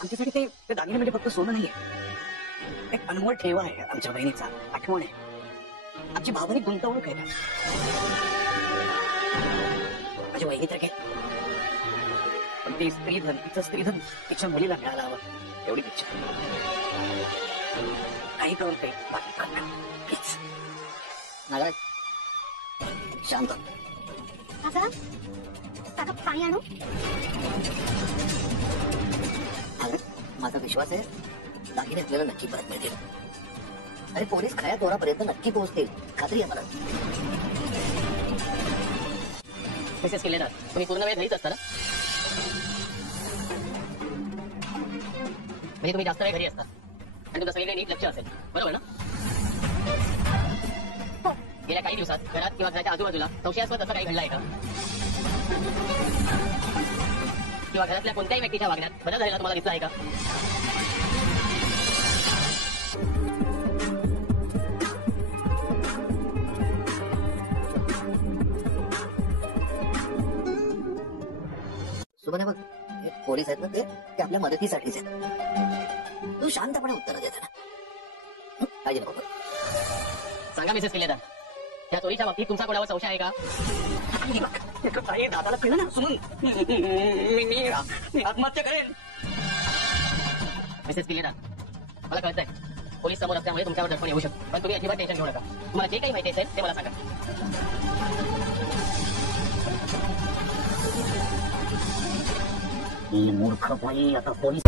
आमच्यासाठी ते दागिने म्हणजे फक्त सोनं नाहीये, एक अनमोल ठेवा आहे, आमच्या बहिणीचा आठवण आहे, आमची भावनिक गुंतवणूक आहे. माझी वहिनी तर काय, पण ते स्त्रीधन, तिचं स्त्रीधन तिच्या मुलीला मिळायला हवं एवढी इच्छा. काही करून ते बाकी करणार प्लीज. नागराज शांत. काका पाणी आणू? माझा विश्वास आहे दागिने आपल्याला नक्की परत मिळतील. अरे पोलीस खऱ्या चोरापर्यंत नक्की पोहोचतील, खात्री आहे मला. मिसेस किल्लेदार, तुम्ही पूर्ण वेळ घरीच असता ना? म्हणजे तुम्ही जास्त वेळ घरी असता आणि तुमचं सगळीकडे नीट लक्ष असेल, बरोबर ना? गेल्या काही दिवसात घरात किंवा घराच्या आजूबाजूला संशयास्पद असं काही घडलं आहे का? किंवा घरातल्या कोणत्याही व्यक्तीच्या वागण्यात बदल झालेला तुम्हाला दिसला आहे का? सुबने बघ, हे पोलीस आहेत ना, ते आपल्या मदतीसाठीच आहेत. तू शांतपणे उत्तर देता ना, काळजी नको. सांगा मिसेस किल्लेदार, या चोरीच्या बाबतीत तुमचा कोणावर संशय आहे का? दादाला कळलं ना सुमन, मी आत्महत्या करेन. मिसेस किल्लेदार, मला कळतंय पोलीस समोर असल्यामुळे तुमच्यावर दडपण येऊ शकतो, पण तुम्ही अजिबात टेन्शन घेऊ नका. तुम्हाला जे काही माहिती असेल ते मला सांगा. मूर्ख बाई, आता पोलीस